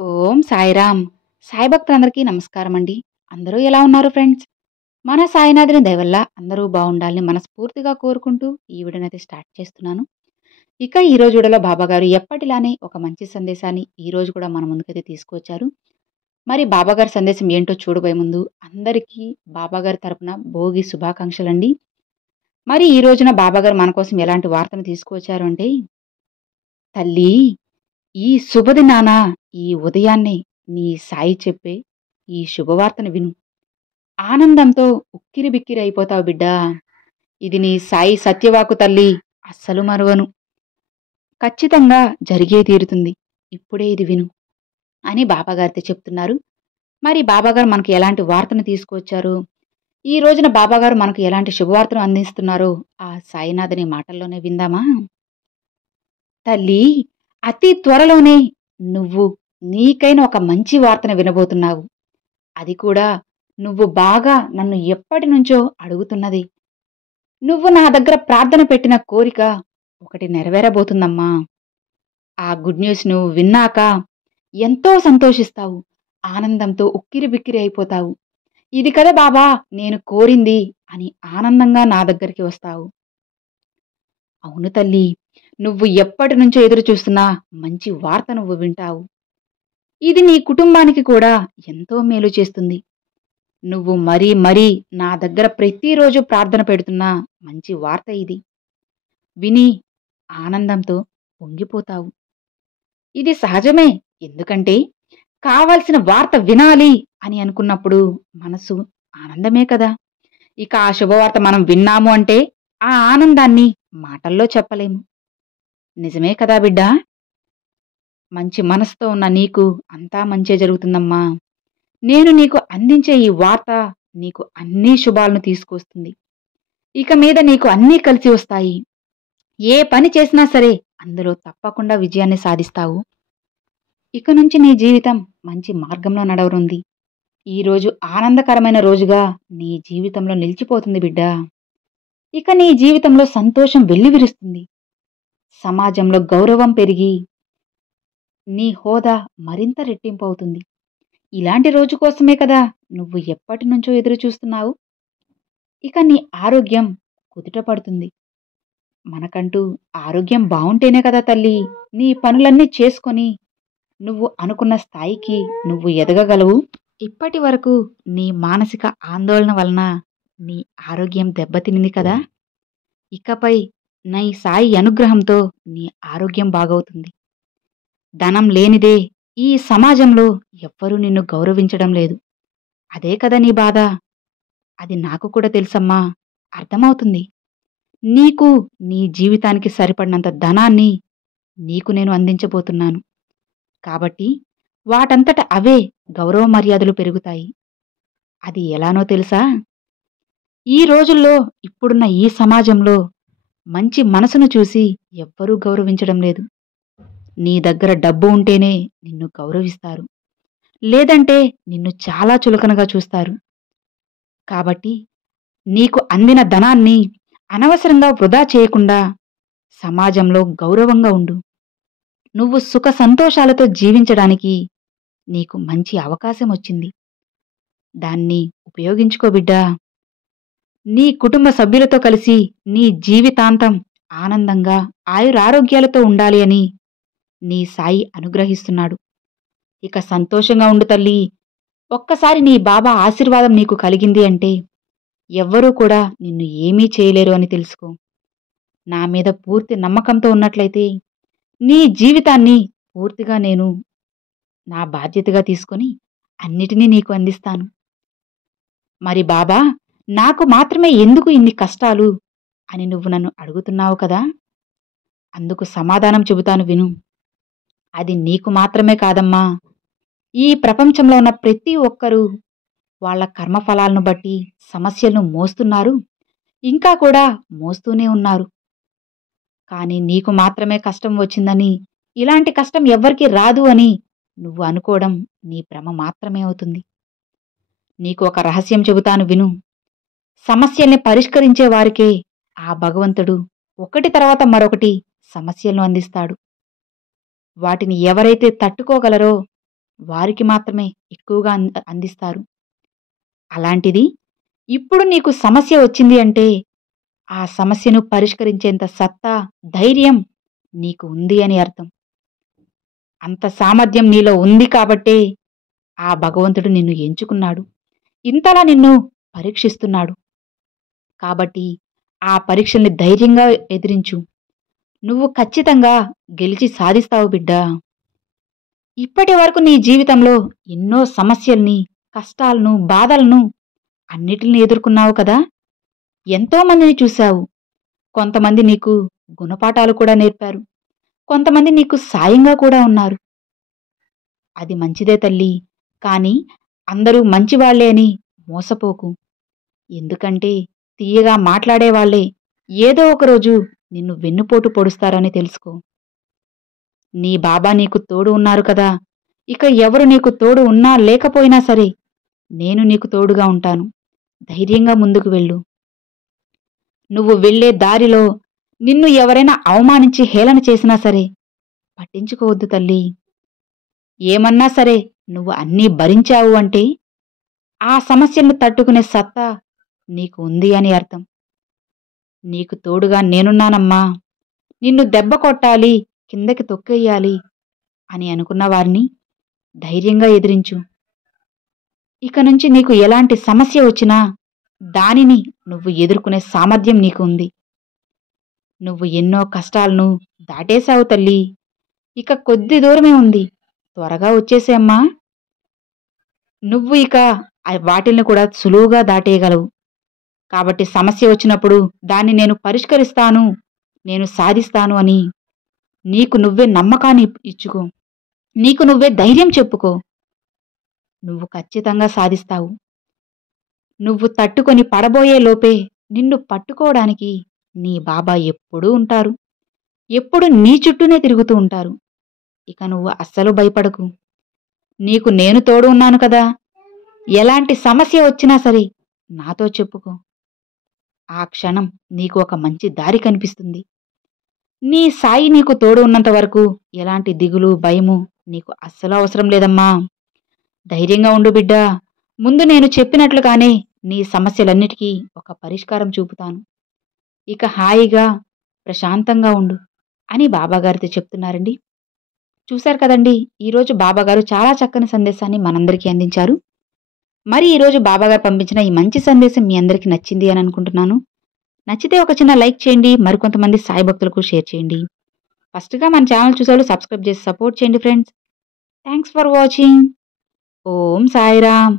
ఓం సాయిరామ్. సాయి భక్తులందరికీ నమస్కారం అండి. అందరూ ఎలా ఉన్నారు ఫ్రెండ్స్? మన సాయినాథుని దయ వల్ల అందరూ బాగుండాలని మనస్ఫూర్తిగా కోరుకుంటూ ఈ వీడియోనైతే స్టార్ట్ చేస్తున్నాను. ఇక ఈ రోజు వీడియోలో బాబాగారు ఎప్పటిలానే ఒక మంచి సందేశాన్ని ఈ రోజు కూడా మన ముందుకైతే తీసుకొచ్చారు. మరి బాబాగారి సందేశం ఏంటో చూడబోయే ముందు అందరికీ బాబాగారి తరపున భోగి శుభాకాంక్షలండి. మరి ఈ రోజున బాబాగారు మన కోసం ఎలాంటి వార్తను తీసుకువచ్చారు అంటే, తల్లి ఈ శుభదినాన ఈ ఉదయాన్నే నీ సాయి చెప్పే ఈ శుభవార్తను విను. ఆనందంతో ఉక్కిరిబిక్కిరి అయిపోతావు బిడ్డా. ఇది నీ సాయి సత్యవాకు తల్లి. అస్సలు మరువను. ఖచ్చితంగా జరిగే తీరుతుంది. ఇప్పుడే ఇది విను అని బాబాగారితో చెప్తున్నారు. మరి బాబాగారు మనకు ఎలాంటి వార్తను తీసుకువచ్చారు, ఈ రోజున బాబాగారు మనకు ఎలాంటి శుభవార్తను అందిస్తున్నారో ఆ సాయినాథుని మాటల్లోనే విందామా? తల్లి, అతి త్వరలోనే నువ్వు నీకైన ఒక మంచి వార్తను వినబోతున్నావు. అది కూడా నువ్వు బాగా నన్ను ఎప్పటి నుంచో అడుగుతున్నది. నువ్వు నా దగ్గర ప్రార్థన పెట్టిన కోరిక ఒకటి నెరవేరబోతుందమ్మా. ఆ గుడ్ న్యూస్ నువ్వు విన్నాక ఎంతో సంతోషిస్తావు. ఆనందంతో ఉక్కిరిబిక్కిరి అయిపోతావు. ఇది కదా బాబా నేను కోరింది అని ఆనందంగా నా దగ్గరికి వస్తావు. అవును తల్లి, నువ్వు ఎప్పటి నుంచో ఎదురు చూస్తున్నా మంచి వార్త నువ్వు వింటావు. ఇది నీ కుటుంబానికి కూడా ఎంతో మేలు చేస్తుంది. నువ్వు మరీ మరీ నా దగ్గర ప్రతిరోజు ప్రార్థన పెడుతున్నా మంచి వార్త ఇది. విని ఆనందంతో పొంగిపోతావు. ఇది సహజమే. ఎందుకంటే కావలసిన వార్త వినాలి అని అనుకున్నప్పుడు మనసు ఆనందమే కదా. ఇక ఆ శుభవార్త మనం విన్నాము అంటే ఆ ఆనందాన్ని మాటల్లో చెప్పలేము. నిజమే కదా బిడ్డా? మంచి మనసుతో ఉన్న నీకు అంతా మంచే జరుగుతుందమ్మా. నేను నీకు అందించే ఈ వార్త నీకు అన్ని శుభాలను తీసుకొస్తుంది. ఇక మీద నీకు అన్నీ కలిసి వస్తాయి. ఏ పని చేసినా సరే అందులో తప్పకుండా విజయాన్ని సాధిస్తావు. ఇక నుంచి నీ జీవితం మంచి మార్గంలో నడవనుంది. ఈరోజు ఆనందకరమైన రోజుగా నీ జీవితంలో నిలిచిపోతుంది బిడ్డా. ఇక నీ జీవితంలో సంతోషం వెల్లివిరుస్తుంది. సమాజంలో గౌరవం పెరిగి నీ హోదా మరింత రెట్టింపు అవుతుంది. ఇలాంటి రోజు కోసమే కదా నువ్వు ఎప్పటి నుంచో ఎదురు చూస్తున్నావు. ఇక నీ ఆరోగ్యం కుదుట పడుతుంది. మనకంటూ ఆరోగ్యం బావుంటేనే కదా తల్లి నీ పనులన్నీ చేసుకొని నువ్వు అనుకున్న స్థాయికి నువ్వు ఎదగగలవు. ఇప్పటి వరకు నీ మానసిక ఆందోళన వలన నీ ఆరోగ్యం దెబ్బతినింది కదా. ఇకపై నీ సాయి అనుగ్రహంతో నీ ఆరోగ్యం బాగవుతుంది. ధనం లేనిదే ఈ సమాజంలో ఎవ్వరూ నిన్ను గౌరవించడం లేదు. అదే కదా నీ బాధ. అది నాకు కూడా తెలుసమ్మా, అర్థమవుతుంది. నీకు నీ జీవితానికి సరిపడినంత ధనాన్ని నీకు నేను అందించబోతున్నాను. కాబట్టి వాటంతట అవే గౌరవ మర్యాదలు పెరుగుతాయి. అది ఎలానో తెలుసా? ఈ రోజుల్లో ఇప్పుడున్న ఈ సమాజంలో మంచి మనసును చూసి ఎవ్వరూ గౌరవించడం లేదు. నీ దగ్గర డబ్బు ఉంటేనే నిన్ను గౌరవిస్తారు. లేదంటే నిన్ను చాలా చులకనగా చూస్తారు. కాబట్టి నీకు అందిన ధనాన్ని అనవసరంగా వృధా చేయకుండా సమాజంలో గౌరవంగా ఉండు. నువ్వు సుఖ సంతోషాలతో జీవించడానికి నీకు మంచి అవకాశం వచ్చింది. దాన్ని ఉపయోగించుకో బిడ్డా. నీ కుటుంబ సభ్యులతో కలిసి నీ జీవితాంతం ఆనందంగా ఆయురారోగ్యాలతో ఉండాలి అని నీ సాయి అనుగ్రహిస్తున్నాడు. ఇక సంతోషంగా ఉండు తల్లి. ఒక్కసారి నీ బాబా ఆశీర్వాదం నీకు కలిగింది అంటే ఎవ్వరూ కూడా నిన్ను ఏమీ చేయలేరు అని తెలుసుకో. నా మీద పూర్తి నమ్మకంతో ఉన్నట్లయితే నీ జీవితాన్ని పూర్తిగా నేను నా బాధ్యతగా తీసుకొని అన్నిటినీ నీకు అందిస్తాను. మరి బాబా నాకు మాత్రమే ఎందుకు ఇన్ని కష్టాలు అని నువ్వు నన్ను అడుగుతున్నావు కదా. అందుకు సమాధానం చెబుతాను విను. అది నీకు మాత్రమే కాదమ్మా, ఈ ప్రపంచంలో ఉన్న ప్రతి ఒక్కరూ వాళ్ళ కర్మఫలాలను బట్టి సమస్యలను మోస్తున్నారు, ఇంకా కూడా మోస్తూనే ఉన్నారు. కానీ నీకు మాత్రమే కష్టం వచ్చిందని, ఇలాంటి కష్టం ఎవ్వరికీ రాదు అని నువ్వు అనుకోవడం నీ భ్రమ మాత్రమే అవుతుంది. నీకు ఒక రహస్యం చెబుతాను విను. సమస్యల్ని పరిష్కరించే వారికే ఆ భగవంతుడు ఒకటి తర్వాత మరొకటి సమస్యలను అందిస్తాడు. వాటిని ఎవరైతే తట్టుకోగలరో వారికి మాత్రమే ఎక్కువగా అందిస్తారు. అలాంటిది ఇప్పుడు నీకు సమస్య వచ్చింది అంటే, ఆ సమస్యను పరిష్కరించేంత సత్తా, ధైర్యం నీకు ఉంది అని అర్థం. అంత సామర్థ్యం నీలో ఉంది కాబట్టే ఆ భగవంతుడు నిన్ను ఎంచుకున్నాడు. ఇంతలా నిన్ను పరీక్షిస్తున్నాడు. కాబట్టి ఆ పరీక్షల్ని ధైర్యంగా ఎదిరించు. నువ్వు ఖచ్చితంగా గెలిచి సాధిస్తావు బిడ్డా. ఇప్పటి వరకు నీ జీవితంలో ఎన్నో సమస్యల్ని, కష్టాలను, బాధలను అన్నిటిని ఎదుర్కొన్నావు కదా! ఎంతో మందిని చూశావు. కొంతమంది నీకు గుణపాఠాలు కూడా నేర్పారు. కొంతమంది నీకు సాయంగా కూడా ఉన్నారు. అది మంచిదే తల్లీ. కానీ అందరూ మంచివాళ్లే అని మోసపోకు. ఎందుకంటే తియ్యగా మాట్లాడేవాళ్లే ఏదో ఒకరోజు నిన్ను వెన్నుపోటు పొడుస్తారని తెలుసుకో. నీ బాబా నీకు తోడు ఉన్నారు కదా! ఇక ఎవరు నీకు తోడు ఉన్నా లేకపోయినా సరే, నేను నీకు తోడుగా ఉంటాను. ధైర్యంగా ముందుకు వెళ్ళు. నువ్వు వెళ్ళే దారిలో నిన్ను ఎవరైనా అవమానించి హేళన చేసినా సరే పట్టించుకోవద్దు తల్లీ. ఏమన్నా సరే నువ్వు అన్నీ భరించావు అంటే ఆ సమస్యలను తట్టుకునే సత్తా నీకు ఉంది అని అర్థం. నీకు తోడుగా నేనున్నానమ్మా. నిన్ను దెబ్బ కొట్టాలి, కిందకి తొక్కెయ్యాలి అని అనుకున్న వారిని ధైర్యంగా ఎదిరించు. ఇక నుంచి నీకు ఎలాంటి సమస్య వచ్చినా దానిని నువ్వు ఎదుర్కొనే సామర్థ్యం నీకు ఉంది. నువ్వు ఎన్నో కష్టాలను దాటేశావు తల్లీ. ఇక కొద్ది దూరమే ఉంది. త్వరగా వచ్చేసేమ్మా. నువ్వు ఇక వాటిల్ని కూడా సులువుగా దాటేయగలవు. కాబట్టి సమస్య వచ్చినప్పుడు దాన్ని నేను పరిష్కరిస్తాను, నేను సాధిస్తాను అని నీకు నువ్వే నమ్మకాన్ని ఇచ్చుకో. నీకు నువ్వే ధైర్యం చెప్పుకో. నువ్వు ఖచ్చితంగా సాధిస్తావు. నువ్వు తట్టుకొని పడబోయే లోపే నిన్ను పట్టుకోవడానికి నీ బాబా ఎప్పుడూ ఉంటారు. ఎప్పుడు నీ చుట్టూనే తిరుగుతూ ఉంటారు. ఇక నువ్వు అస్సలు భయపడకు. నీకు నేను తోడు ఉన్నాను కదా! ఎలాంటి సమస్య వచ్చినా సరే నాతో చెప్పుకో. ఆ క్షణం నీకు ఒక మంచి దారి కనిపిస్తుంది. నీ సాయి నీకు తోడు ఉన్నంత వరకు ఎలాంటి దిగులు, భయము నీకు అస్సలు అవసరం లేదమ్మా. ధైర్యంగా ఉండు బిడ్డా. ముందు నేను చెప్పినట్లుగానే నీ సమస్యలన్నిటికీ ఒక పరిష్కారం చూపుతాను. ఇక హాయిగా, ప్రశాంతంగా ఉండు అని బాబాగారితో చెప్తున్నారండి. చూశారు కదండి, ఈరోజు బాబాగారు చాలా చక్కని సందేశాన్ని మనందరికీ అందించారు. మరి ఈరోజు బాబాగారు పంపించిన ఈ మంచి సందేశం మీ అందరికీ నచ్చింది అని అనుకుంటున్నాను. నచ్చితే ఒక చిన్న లైక్ చేయండి. మరికొంతమంది సాయి భక్తులకు షేర్ చేయండి. ఫస్ట్గా మన ఛానల్ చూసేవాళ్ళు సబ్స్క్రైబ్ చేసి సపోర్ట్ చేయండి friends. Thanks for watching. Om Sairam.